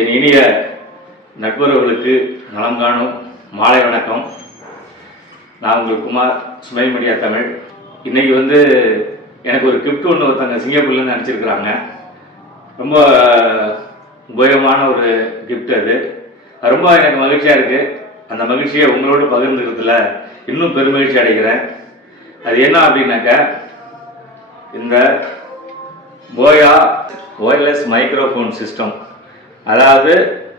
என் இனிய நட்புறவுகளுக்கு நலம் காணும் மாலை வணக்கம். நான் உங்கள் குமார், ஸ்மைல் மீடியா தமிழ். இன்றைக்கி எனக்கு ஒரு கிஃப்ட் ஒன்று ஒருத்தங்க சிங்கப்பூர்லேருந்து அனுப்பிச்சிருக்கிறாங்க. ரொம்ப உபயோகமான ஒரு கிஃப்ட். அது ரொம்ப எனக்கு மகிழ்ச்சியாக இருக்குது. அந்த மகிழ்ச்சியை உங்களோடு பகிர்ந்துக்கிறதுல இன்னும் பெருமகிழ்ச்சி அடைகிறேன். அது என்ன அப்படின்னாக்கா, இந்த போயா ஒயர்லெஸ் மைக்ரோஃபோன் சிஸ்டம். அதாவது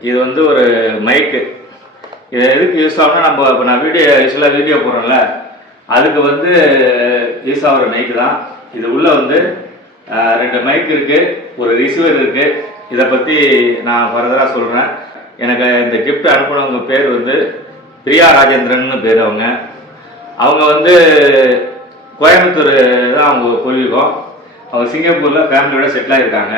இது ஒரு மைக்கு. இது எதுக்கு யூஸ் ஆகும்னா, நம்ம இப்போ நான் யூஸ்வலாக வீடியோ போடுறோம்ல, அதுக்கு யூஸ் ஆகிற மைக்கு தான் இது. உள்ளே 2 மைக் இருக்குது, ஒரு ரிசீவர் இருக்குது. இதை பற்றி நான் ஃபர்தராக சொல்கிறேன். எனக்கு இந்த கிஃப்ட் அனுப்பினவங்க பேர் பிரியா ராஜேந்திரன் பேர். அவங்க கோயம்புத்தூர் தான் அவங்க பூர்வீகம். அவங்க சிங்கப்பூரில் ஃபேமிலியோட செட்டில் ஆகிருக்காங்க.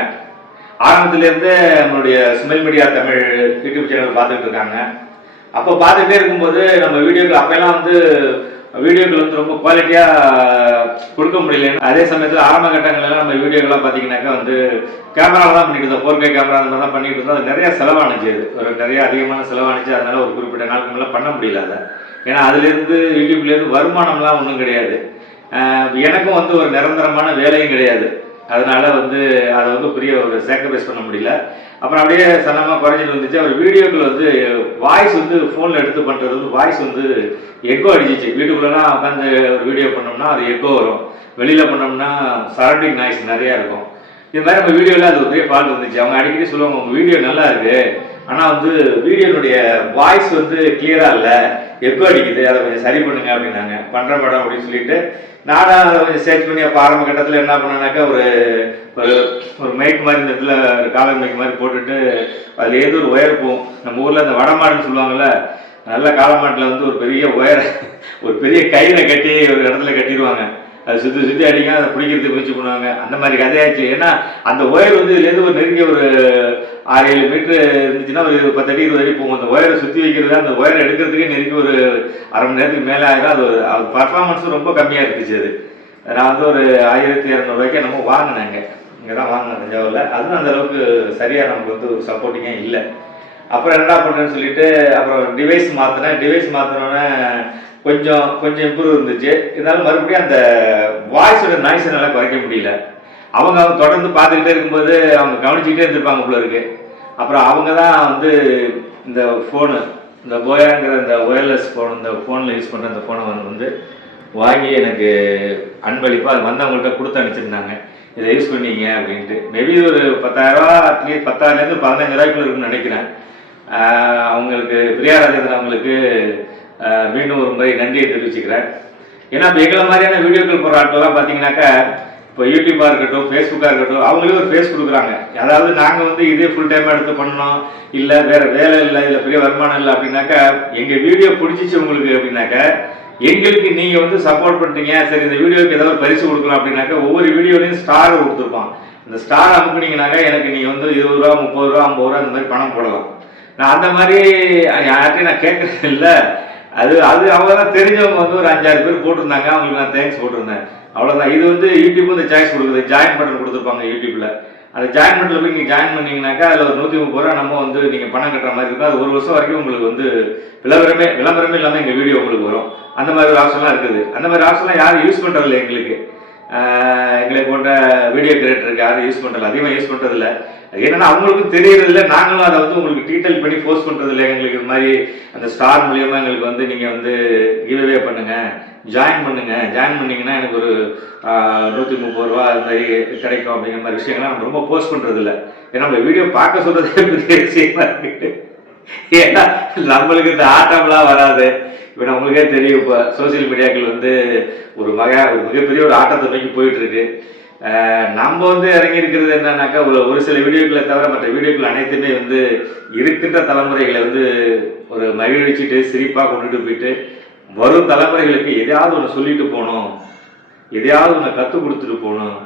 ஆரம்பத்துலேருந்து நம்மளுடைய smile media Tamil YouTube channel பார்த்துக்கிட்டு இருக்காங்க. அப்போ பார்த்துட்டே இருக்கும்போது நம்ம வீடியோக்கள் அப்போல்லாம் வீடியோக்கள் ரொம்ப குவாலிட்டியாக கொடுக்க முடியல. அதே சமயத்தில் ஆரம்ப கட்டங்கள்லாம் நம்ம வீடியோக்கெல்லாம் பார்த்தீங்கன்னாக்கா கேமராவில் தான் பண்ணிட்டு இருந்தோம். 4K கேமரா அந்த மாதிரி தான் பண்ணிட்டு இருந்தோம். அது நிறையா செலவானுச்சு. அது நிறைய அதிகமான செலவானுச்சு. அதனால ஒரு குறிப்பிட்ட நாளுக்கு மேலே பண்ண முடியல அதை. ஏன்னா அதுலேருந்து யூடியூப்லேருந்து வருமானம்லாம் ஒன்றும் கிடையாது. எனக்கும் ஒரு நிரந்தரமான வேலையும் கிடையாது. அதனால அதை பெரிய ஒரு சாக்ரிஃபைஸ் பண்ண முடியல. அப்புறம் அப்படியே சன்னமாக குறைஞ்சிட்டு வந்துச்சு. அவர் வீடியோக்கள் வாய்ஸ் ஃபோனில் எடுத்து பண்ணுறது வாய்ஸ் எக்கோ அடிச்சிச்சு. வீட்டுக்குள்ளலாம் உட்காந்து ஒரு வீடியோ பண்ணோம்னா அது எக்கோ வரும். வெளியில் பண்ணோம்னா சரௌண்டிங் நாய்ஸ் நிறையா இருக்கும். இது மாதிரி நம்ம வீடியோவில் அது ஒரு பெரிய ஃபால்ட் வந்துச்சு. அவங்க அடிக்கடி சொல்லுவாங்க, உங்கள் வீடியோ நல்லா இருக்குது, ஆனால் வீடியோனுடைய வாய்ஸ் கிளியராக இல்லை, எக்கோ அடிக்குது, அதை கொஞ்சம் சரி பண்ணுங்க அப்படின்னாங்க. பண்ணுற படம் அப்படின்னு சொல்லிட்டு நானும் அதை கொஞ்சம் சர்ச் பண்ணி அப்போ ஆரம்ப கட்டத்தில் என்ன பண்ணேன்னாக்கா, ஒரு ஒரு மைக் மாதிரி இந்த இடத்துல ஒரு காலர் மைக் மாதிரி போட்டுட்டு அதில் ஏதோ ஒரு ஒயர் போகும். நம்ம ஊரில் அந்த வடமாடுன்னு சொல்லுவாங்கள்ல, நல்ல காலமாட்டில் ஒரு பெரிய ஒயரை ஒரு பெரிய கயிறை கட்டி ஒரு இடத்துல கட்டிடுவாங்க. அது சுற்றி அடிங்க, அதை பிடிக்கிறதுக்கு முயற்சி பண்ணுவாங்க. அந்த மாதிரி கதையாச்சு. ஏன்னா அந்த ஒயர் இதுலேருந்து ஒரு நெருங்கிய ஒரு 6-7 மீட்டர் இருந்துச்சுன்னா ஒரு 10 அடி 20 அடி போகும். அந்த ஒயரை சுற்றி வைக்கிறது, அந்த ஒயரை எடுக்கிறதுக்கே நெருங்கி ஒரு அரை மணி நேரத்துக்கு மேலே ஆகிடும். அது பர்ஃபார்மன்ஸும் ரொம்ப கம்மியாக இருந்துச்சு. அது நான் ஒரு 1200 நம்ம வாங்கினேங்க. இங்கே தான் வாங்கினேன், தஞ்சாவூரில். அதுவும் அந்த அளவுக்கு சரியாக நமக்கு ஒரு சப்போர்ட்டிங்காக இல்லை. அப்புறம் என்னடா பண்ணுறேன்னு சொல்லிட்டு அப்புறம் டிவைஸ் மாற்றினேன். டிவைஸ் மாற்றினோன்னே கொஞ்சம் இம்ப்ரூவ் இருந்துச்சு. இருந்தாலும் மறுபடியும் அந்த வாய்ஸோட நாய்ஸை நல்லா குறைக்க முடியல. அவங்க தொடர்ந்து பார்த்துக்கிட்டே இருக்கும்போது அவங்க கவனிச்சுக்கிட்டே இருந்திருப்பாங்க போல இருக்கு. அப்புறம் அவங்க தான் இந்த ஃபோனு, இந்த போயாங்கிற இந்த ஒயர்லெஸ் ஃபோன், இந்த ஃபோனில் யூஸ் பண்ணுற இந்த ஃபோனை வாங்கி எனக்கு அன்பளிப்பாக அது வந்தவங்கள்ட்ட கொடுத்து அனுப்பிச்சிருந்தாங்க. இதை யூஸ் பண்ணிங்க அப்படின்ட்டு. மேபி ஒரு 10,000 அட்லீஸ்ட் 10,000லேருந்து 15,000 இருக்குன்னு நினைக்கிறேன். அவங்களுக்கு பிரியா ராஜேந்திரன் அவங்களுக்கு மீண்டும் ஒரு முறை நன்றியை தெரிவிச்சுக்கிறேன். ஏன்னா இப்போ எங்களை மாதிரியான வீடியோக்கள் போடுற ஆட்கள்லாம் பார்த்தீங்கன்னாக்கா, இப்போ யூடியூப்பாக இருக்கட்டும், ஃபேஸ்புக்காக இருக்கட்டும், அவங்களே ஒரு ஃபேஸ் கொடுக்குறாங்க. அதாவது நாங்கள் இதே ஃபுல் டைமாக எடுத்து பண்ணோம், இல்லை வேறு வேலை இல்லை, இல்லை பெரிய வருமானம் இல்லை அப்படின்னாக்கா, எங்கள் வீடியோ பிடிச்சிச்சு உங்களுக்கு அப்படின்னாக்கா, எங்களுக்கு நீங்கள் சப்போர்ட் பண்ணுறீங்க, சரி இந்த வீடியோவுக்கு ஏதாவது பரிசு கொடுக்கலாம் அப்படின்னாக்கா, ஒவ்வொரு வீடியோலையும் ஸ்டார் கொடுத்துருப்பான். இந்த ஸ்டார் அனுப்புனீங்கன்னாக்கா எனக்கு நீங்கள் 20 ரூபா, 30 ரூபா, 50 ரூபா இந்த மாதிரி பணம் போடலாம். நான் அந்த மாதிரி யார்கிட்டையும் நான் கேட்கறது இல்லை. அது அவங்க தான் தெரிஞ்சவங்க ஒரு 5-6 பேர் போட்டிருந்தாங்க. அவங்களுக்கு நான் தேங்க்ஸ் போட்டிருந்தேன், அவ்வளோதான். இது யூடியூப் சாய்ஸ் கொடுக்குது. ஜாயின் பட்டன் கொடுத்துருப்பாங்க யூடியூப்பில். அந்த ஜாயின் பட்டனில் போய் நீங்கள் ஜாயின் பண்ணிங்கனாக்கா அதில் ஒரு 130 ரூபா நம்ம நீங்கள் பணம் கட்டுற மாதிரி இருக்கும். அது 1 வருஷம் வரைக்கும் உங்களுக்கு விளம்பரமே இல்லாமல் எங்கள் வீடியோ உங்களுக்கு வரும். அந்த மாதிரி ஒரு ஆப்ஷன்லாம் இருக்குது. அந்த மாதிரி ஆப்ஷன்லாம் யாரும் யூஸ் பண்ணுறதில்ல. எங்களை போன்ற வீடியோ கிரியேட்டருக்கு யாரும் யூஸ் பண்ணுறதில்ல, அதிகமாக யூஸ் பண்ணுறதில்ல. என்னன்னா அவங்களுக்கும் தெரியறதில்ல, நாங்களும் அதை உங்களுக்கு டீட்டெயில் பண்ணி போஸ்ட் பண்ணுறதில்ல. எங்களுக்கு இது மாதிரி அந்த ஸ்டார் மூலியமாக எங்களுக்கு நீங்கள் கிவ்அவே பண்ணுங்க, ஜாயின் பண்ணுங்க, ஜாயின் பண்ணிங்கன்னா எனக்கு ஒரு 130 ரூபா அது மாதிரி கிடைக்கும் அப்படிங்கிற மாதிரி விஷயங்கள்லாம் நம்ம ரொம்ப போஸ்ட் பண்ணுறதில்ல. ஏன்னா நம்ம வீடியோ பார்க்க சொல்கிறதே பெரிய விஷயமா இருக்குது. ஏன்னா நம்மளுக்கு இந்த ஆட்டம்லாம் வராது. இப்போ நம்மளுக்கே தெரியும், இப்போ சோசியல் மீடியாக்கள் ஒரு மிகப்பெரிய ஒரு ஆட்டத்தை நோக்கி போயிட்டுருக்கு. நம்ம இறங்கி இருக்கிறது என்னன்னாக்கா, ஒரு சில வீடியோக்களை தவிர மற்ற வீடியோக்கள் அனைத்துமே இருக்கின்ற தலைமுறைகளை ஒரு மகிழ்ச்சிட்டு சிரிப்பாக கொண்டுட்டு போயிட்டு வரும் தலைமுறைகளுக்கு எதையாவது ஒன்று சொல்லிட்டு போகணும், எதையாவது ஒன்று கற்றுக் கொடுத்துட்டு போகணும்.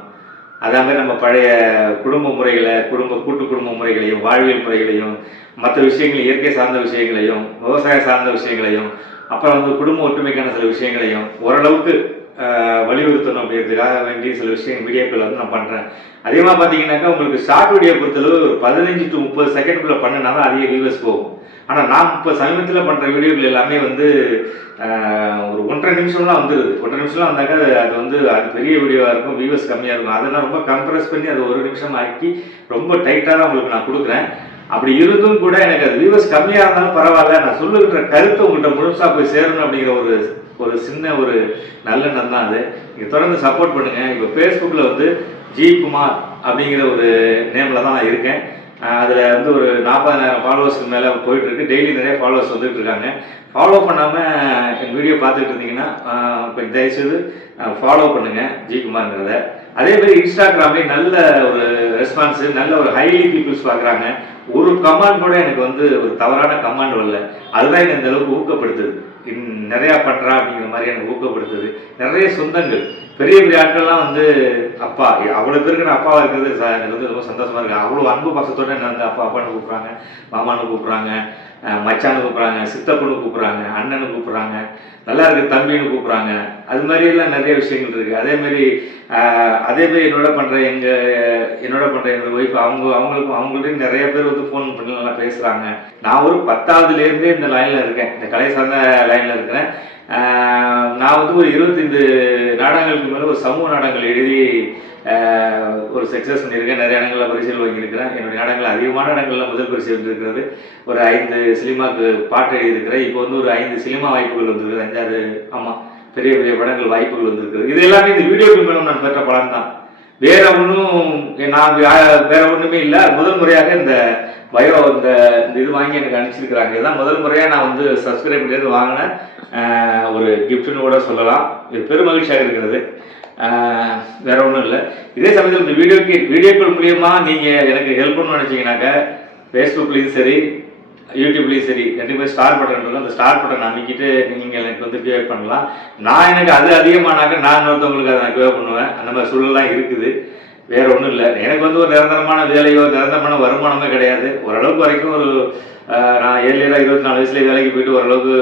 அதே மாதிரி நம்ம பழைய குடும்ப முறைகளை, கூட்டு குடும்ப முறைகளையும், வாழ்வியல் முறைகளையும், மற்ற விஷயங்களையும், இயற்கை சார்ந்த விஷயங்களையும், விவசாய சார்ந்த விஷயங்களையும், அப்புறம் குடும்ப ஒற்றுமைக்கான சில விஷயங்களையும் ஓரளவுக்கு வலியுறுத்தணும் அப்படிங்கிறதுக்காக வேண்டி சில விஷயம் வீடியோக்கள் வந்து நான் பண்ணுறேன். அதிகமாக பார்த்தீங்கன்னாக்கா உங்களுக்கு ஷார்ட் வீடியோ பொறுத்தளவு ஒரு 15 to 30 செகண்டுக்குள்ளே பண்ணினா தான் அதிக வியூவர்ஸ் போகும். ஆனால் நான் இப்போ சமீபத்தில் பண்ணுற வீடியோக்கள் எல்லாமே வந்து ஒரு 1.5 நிமிஷம்லாம் வந்துடுது. 1.5 நிமிஷம்லாம் வந்தாக்கா அது வந்து அது பெரிய வீடியோவாக இருக்கும், வியூவர்ஸ் கம்மியாக இருக்கும். அதெல்லாம் ரொம்ப கம்ப்ரஸ் பண்ணி அது 1 நிமிஷம் ஆக்கி ரொம்ப டைட்டாக தான் உங்களுக்கு நான் கொடுக்குறேன். அப்படி இருந்தும் கூட எனக்கு அது வியூவர்ஸ் கம்மியாக இருந்தாலும் பரவாயில்ல, நான் சொல்லுகிற கருத்தை உங்கள்கிட்ட முழுசாக போய் சேரணும் அப்படிங்கிற ஒரு சின்ன ஒரு நல்லெண்ணம் தான் அது. நீங்கள் தொடர்ந்து சப்போர்ட் பண்ணுங்கள். இப்போ ஃபேஸ்புக்கில் வந்து ஜி குமார் அப்படிங்கிற ஒரு நேமில் தான் நான் இருக்கேன். அதில் வந்து ஒரு 40,000 ஃபாலோவர்ஸ்க்கு மேலே போயிட்டுருக்கு. டெய்லி நிறைய ஃபாலோவர்ஸ் வந்துட்டு இருக்காங்க. ஃபாலோ பண்ணாமல் என் வீடியோ பார்த்துட்டு இருந்தீங்கன்னா கொஞ்சம் தயவுசெய்து ஃபாலோ பண்ணுங்கள் ஜி குமார்ங்கிறத. அதேமாதிரி இன்ஸ்டாகிராம்லேயும் நல்ல ஒரு ரெஸ்பான்ஸு, நல்ல ஒரு ஹைலி பீப்புள்ஸ் பார்க்குறாங்க. ஒரு கமெண்ட் கூட எனக்கு வந்து ஒரு தவறான கமெண்ட் வரல. அதுதான் என்னை இந்த அளவுக்கு ஊக்கப்படுத்துது. நிறையா பண்ணுறா அப்படிங்கிற மாதிரி எனக்கு ஊக்கப்படுத்துது. நிறைய சொந்தங்கள், பெரிய பெரிய ஆட்கள்லாம் வந்து அப்பா, அவ்வளோ பேருக்கு நான் அப்பாவாக இருக்கிறது எனக்கு வந்து ரொம்ப சந்தோஷமாக இருக்குது. அவ்வளோ அன்பு பாசத்தோடு என்ன வந்து அப்பான்னு கூப்பிட்றாங்க, மாமான்னு கூப்பிட்றாங்க, மச்சான்னு கூப்பிட்றாங்க, சித்தப்பன்னு கூப்பிட்றாங்க, அண்ணனு கூப்பிட்றாங்க, நல்லா இருக்குது தம்பின்னு கூப்பிட்றாங்க. அது மாதிரியெல்லாம் நிறைய விஷயங்கள் இருக்குது. அதேமாரி என்னோட பண்ணுற என்னோட ஒய்ஃப் அவங்கள்ட்டையும் நிறைய பேர் வந்து ஃபோன் பண்ணி நல்லா பேசுகிறாங்க. நான் ஒரு 10ஆவதுலேருந்தே இந்த லைனில் இருக்கேன், இந்த கலை சார்ந்த லைனில் இருக்கிறேன். நான் வந்து ஒரு 25 நாடகங்களுக்கு மேலே ஒரு சமூக நாடகங்கள் எழுதி ஒரு சக்ஸஸ் பண்ணியிருக்கேன். நிறைய இடங்களில் பரிசுகள் வாங்கியிருக்கிறேன். என்னுடைய நாடகங்கள் அதிகமான இடங்களில் முதல் பரிசு வந்துருக்கிறது. ஒரு 5 சினிமாவுக்கு பாட்டு எழுதியிருக்கிறேன். இப்போ வந்து ஒரு 5 சினிமா வாய்ப்புகள் வந்துருக்குது. 5-6 ஆமாம் பெரிய பெரிய படங்கள் வாய்ப்புகள் வந்துருக்குது. இது எல்லாமே இந்த வீடியோக்கள் மூலம் நான் பெற்ற பலன் தான். வேற ஒன்றுமே இல்லை. முதல் முறையாக இந்த இது வாங்கி எனக்கு அனுப்பிச்சிருக்கிறாங்க. இதுதான் முதல் முறையாக நான் வந்து சப்ஸ்கிரைப்லேருந்து வாங்கின ஒரு கிஃப்ட்னு கூட சொல்லலாம். இது பெரும் மகிழ்ச்சியாக இருக்கிறது. வேற ஒன்றும் இல்லை. இதே சமயத்தில் இந்த வீடியோக்கள் மூலியமாக நீங்கள் எனக்கு ஹெல்ப் பண்ணணும்னு நினச்சிங்கனாக்கா ஃபேஸ்புக்லேயும் சரி யூடியூப்லேயும் சரி 2 பேர் ஸ்டார் பட்டன் இருக்கும். அந்த ஸ்டார் பட்டன் அமைக்கிட்டு நீங்கள் எனக்கு வந்து கிரியேட் பண்ணலாம். எனக்கு அது அதிகமானாக்க நான் இன்னொருத்தவங்களுக்கு அதை நான் கிரியேட் பண்ணுவேன். அந்த மாதிரி சூழலாம் இருக்குது. வேற ஒன்றும் இல்லை. எனக்கு வந்து ஒரு நிரந்தரமான வேலையோ நிரந்தரமான வருமானமே கிடையாது. ஓரளவுக்கு வரைக்கும் ஒரு நான் 24 வயசுல வேலைக்கு போயிட்டு ஓரளவுக்கு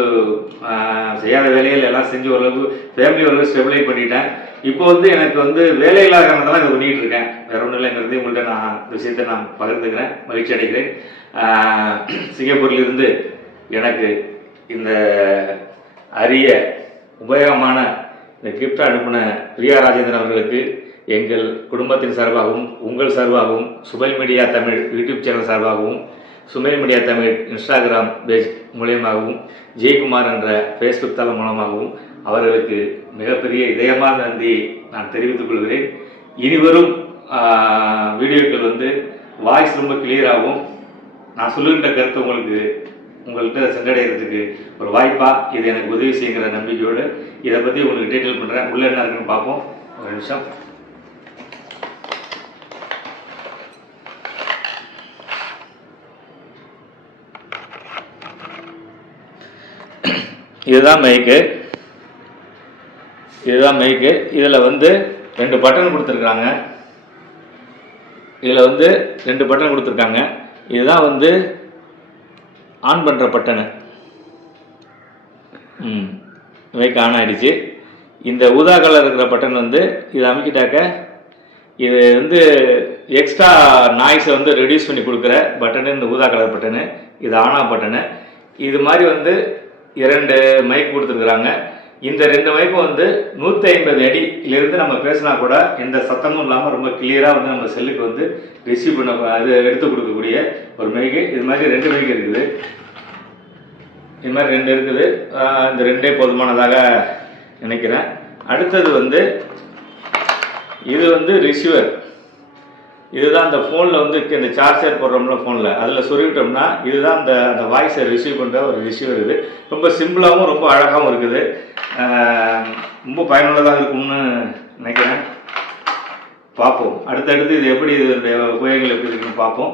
செய்யாத வேலைகள் எல்லாம் செஞ்சு ஓரளவுக்கு ஃபேமிலி ஓரளவுக்கு ஸ்டெபிலைஸ் பண்ணிட்டேன். இப்போ வந்து எனக்கு வந்து வேலை இல்லாத காரணத்தெல்லாம் இதை பண்ணிகிட்டு இருக்கேன். வேற ஒன்றும் இல்லைங்கிறது உங்கள்கிட்ட நான் விஷயத்தை நான் பகிர்ந்துக்கிறேன். மகிழ்ச்சி அடைகிறேன். சிங்கப்பூரிலிருந்து எனக்கு இந்த அரிய உபயோகமான இந்த கிஃப்ட் அனுப்பின பிரியா ராஜேந்திரன் அவர்களுக்கு எங்கள் குடும்பத்தின் சார்பாகவும் உங்கள் சார்பாகவும் சுமைல் மீடியா தமிழ் யூடியூப் சேனல் சார்பாகவும் சுமைல் மீடியா தமிழ் இன்ஸ்டாகிராம் பேஜ் மூலியமாகவும் ஜெயக்குமார் என்ற ஃபேஸ்புக் தளம் மூலமாகவும் அவர்களுக்கு மிகப்பெரிய இதயமான நன்றி நான் தெரிவித்துக் கொள்கிறேன். இனிவரும் வீடியோக்கள் வந்து வாய்ஸ் ரொம்ப கிளியராகவும் நான் சொல்லுகின்ற கருத்து உங்கள்கிட்ட சென்றடைகிறதுக்கு ஒரு வாய்ப்பாக இது எனக்கு உதவி செய்கிற நம்பிக்கையோடு இதை பற்றி உங்களுக்கு டீட்டெயில் பண்ணுறேன். உள்ளே என்ன இருக்குன்னு பார்ப்போம். ஒரு நிமிஷம். இதுதான் மைக்கு. இதில் வந்து 2 பட்டன் கொடுத்துருக்காங்க. இதுதான் வந்து ஆன் பண்ணுற பட்டனு. மைக் ஆன் ஆகிடுச்சு. இந்த ஊதா கலர் இருக்கிற பட்டன் வந்து இதை அமைக்கிட்டாக்க இது வந்து எக்ஸ்ட்ரா நாய்ஸை வந்து ரெடியூஸ் பண்ணி கொடுக்குற பட்டனு இந்த ஊதா கலர் பட்டனு. இது ஆனா பட்டனு. இது மாதிரி வந்து 2 மைக் கொடுத்துருக்குறாங்க. இந்த 2 மைக்கும் வந்து 150 அடியிலிருந்து நம்ம பேசினா கூட எந்த சத்தமும் இல்லாமல் ரொம்ப கிளியராக வந்து நம்ம செல்லுக்கு வந்து ரிசீவ் பண்ண அது எடுத்து கொடுக்கக்கூடிய ஒரு மைக்கு. இது மாதிரி 2 மைக் இருக்குது. இது மாதிரி 2 இருக்குது. இந்த 2 போதுமானதாக நினைக்கிறேன். அடுத்தது வந்து இது வந்து ரிசீவர். இதுதான் அந்த ஃபோனில் வந்து இந்த சார்ஜர் போடுறோம்ல ஃபோனில், அதில் சொருவிட்டோம்னா இதுதான் அந்த வாய்ஸை ரிசீவ் பண்ணுற ஒரு ரிசீவர். இது ரொம்ப சிம்பிளாகவும் ரொம்ப அழகாகவும் இருக்குது. ரொம்ப பயனுள்ளதாக இருக்கும்னு நினைக்கிறேன். பார்ப்போம் அடுத்தடுத்து இது எப்படி இதனுடைய உபயோகங்கள் எப்படி இருக்குன்னு பார்ப்போம்.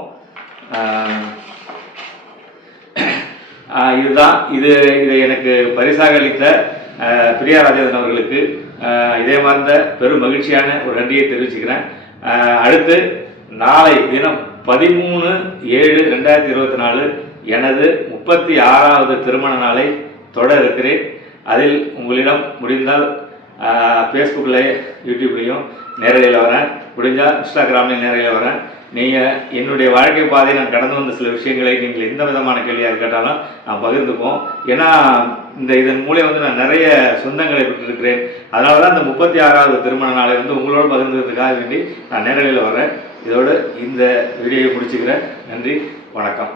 இதை எனக்கு பரிசாக அளித்த பிரியா ராஜேந்திரன் அவர்களுக்கு இதே மாதிரி பெரும் மகிழ்ச்சியான ஒரு நன்றியை தெரிவிச்சுக்கிறேன். அடுத்து நாளை தினம் 13/7/2024 எனது 36வது திருமண நாளை தொட இருக்கிறேன். அதில் உங்களிடம் முடிந்தால் ஃபேஸ்புக்கில் யூடியூப்லேயும் நேரலையில் வரேன், முடிஞ்சால் இன்ஸ்டாகிராம்லேயும் நேரலையில் வரேன். நீங்கள் என்னுடைய வாழ்க்கை பாதையை நான் கடந்து வந்த சில விஷயங்களை நீங்கள் எந்த விதமான கேள்வியாக கேட்டாலும் நான் பகிர்ந்துப்போம். ஏன்னா இதன் மூலம் வந்து நான் நிறைய சொந்தங்களை பெற்றிருக்கிறேன். அதனால தான் இந்த 36வது திருமண நாளை வந்து உங்களோட பகிர்ந்ததுக்காக வேண்டி நான் நேரலையில் வரேன். இதோடு இந்த வீடியோவை முடிச்சுக்கிறேன். நன்றி, வணக்கம்.